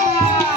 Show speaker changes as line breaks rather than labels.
મારા